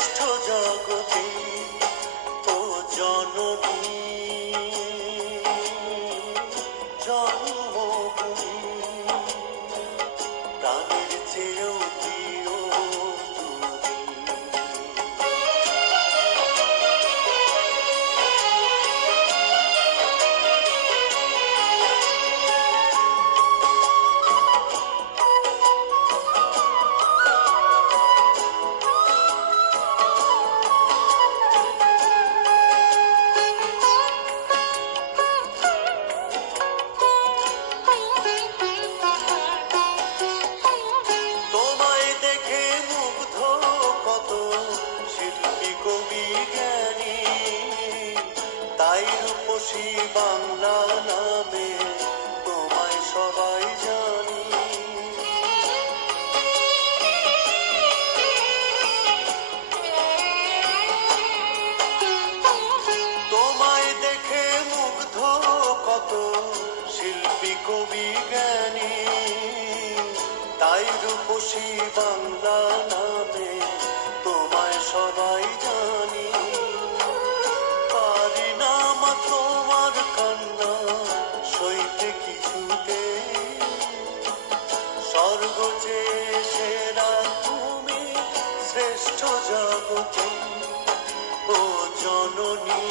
শ্রেষ্ঠ জগতে ও জননী জন্মভূমি প্রাণের চেয়েও প্রিয় তুমি। তোমায় দেখে মুগ্ধ কত শিল্পী কবি জ্ঞানী, তাই রূপসী বাংলা নামে তোমায় সবাই জানি। তোমায় দেখে মুগ্ধ কত শিল্পী কবি জ্ঞানী, তাই রূপসী বাংলা নামে তোমায় সবাই জানি। পারি না মা তোমার কান্না সইতে কিছুতে, স্বর্গ যে সেরা তুমি শ্রেষ্ঠ জগতে ও জননী